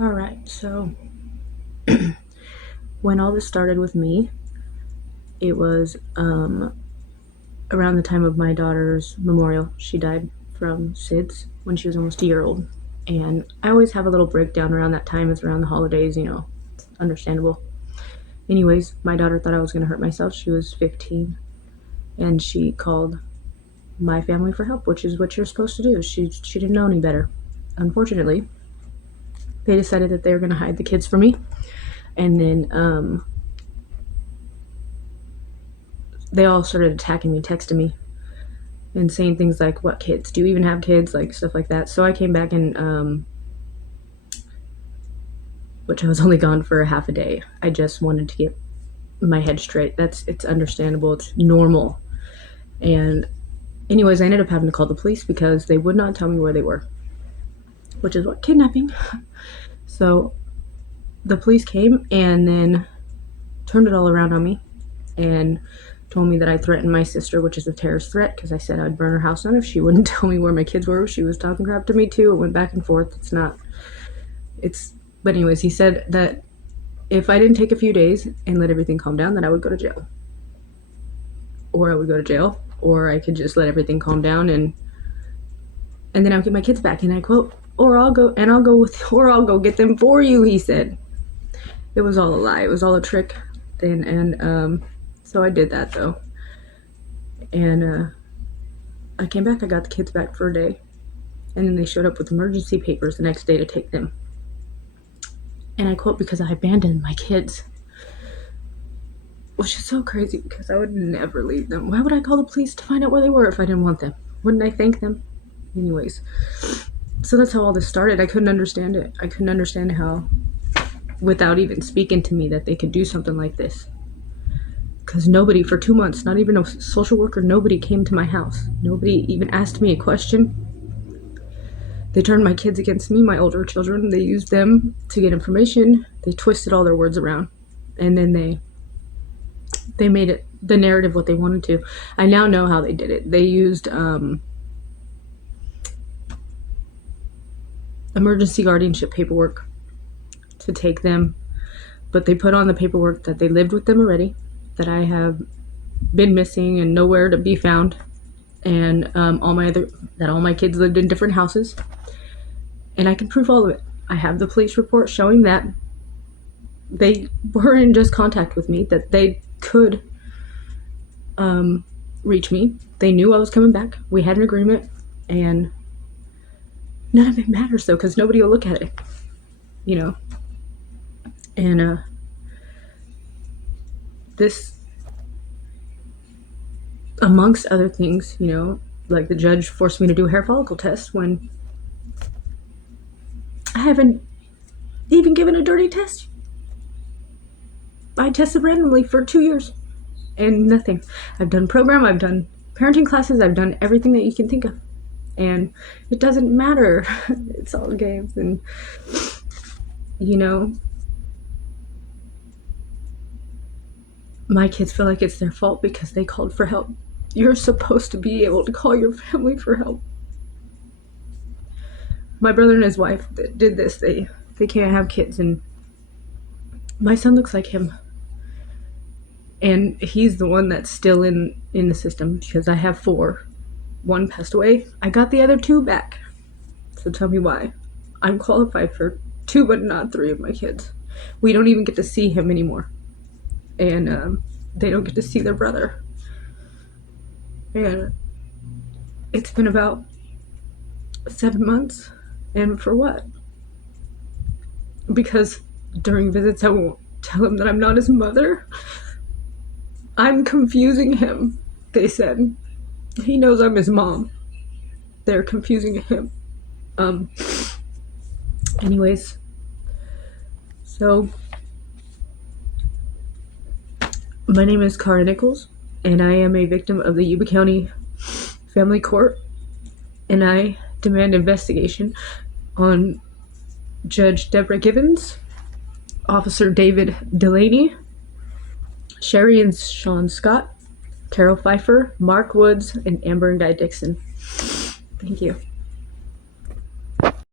Alright, so when all this started with me, it was around the time of my daughter's memorial. She died from SIDS when she was almost a year old. And I always have a little breakdown around that time. It's around the holidays, it's understandable. Anyways, my daughter thought I was going to hurt myself. She was 15, and she called my family for help, which is what you're supposed to do. She didn't know any better. Unfortunately, they decided that they were going to hide the kids from me. And then they all started attacking me, texting me, and saying things like, what kids? Do you even have kids? Like, stuff like that. So I came back and, which I was only gone for a half a day. I just wanted to get my head straight. It's understandable. It's normal. And anyways, I ended up having to call the police because they would not tell me where they were, which is what kidnapping. So the police came and then turned it all around on me and told me that I threatened my sister, which is a terrorist threat, because I said I'd burn her house down if she wouldn't tell me where my kids were. She was talking crap to me too. It went back and forth. But anyways, he said that if I didn't take a few days and let everything calm down, then I would go to jail. Or I would go to jail, or I could just let everything calm down and then I'll get my kids back. And I quote, or I'll go get them for you, he said. It was all a lie. It was all a trick. So I did that though. And I came back, I got the kids back for a day. And then they showed up with emergency papers the next day to take them. And I quote, because I abandoned my kids. Which is so crazy because I would never leave them. Why would I call the police to find out where they were if I didn't want them? Wouldn't I thank them? Anyways. So that's how all this started. I couldn't understand it. I couldn't understand how, without even speaking to me, that they could do something like this. Because nobody, for 2 months, not even a social worker, nobody came to my house. Nobody even asked me a question. They turned my kids against me, my older children. They used them to get information. They twisted all their words around. And then they made it the narrative what they wanted to. I now know how they did it. They used emergency guardianship paperwork to take them. But they put on the paperwork that they lived with them already, that I have been missing and nowhere to be found, and all my kids lived in different houses, and I can prove all of it. I have the police report showing that they were in just contact with me, that they could reach me. They knew I was coming back. We had an agreement, and none of it matters though, because nobody will look at it, and this, amongst other things, like the judge forced me to do a hair follicle test when I haven't even given a dirty test. I tested randomly for 2 years and nothing. I've done program, I've done parenting classes, I've done everything that you can think of, and it doesn't matter. It's all games. And my kids feel like it's their fault because they called for help. You're supposed to be able to call your family for help. My brother and his wife that did this, they can't have kids, and my son looks like him. And he's the one that's still in the system because I have 4. 1 passed away. I got the other 2 back. So tell me why. I'm qualified for 2 but not 3 of my kids. We don't even get to see him anymore. And they don't get to see their brother. And it's been about 7 months. And for what? Because during visits I won't tell him that I'm not his mother. I'm confusing him, they said. He knows I'm his mom. They're confusing him. Anyways. So my name is Kara Nickles, and I am a victim of the Yuba County Family Court, and I demand investigation on Judge Deborah Gibbons, Officer David Delaney, Sherry and Sean Scott, Carol Pfeiffer, Mark Woods, and Amber and Guy Dixon. Thank you.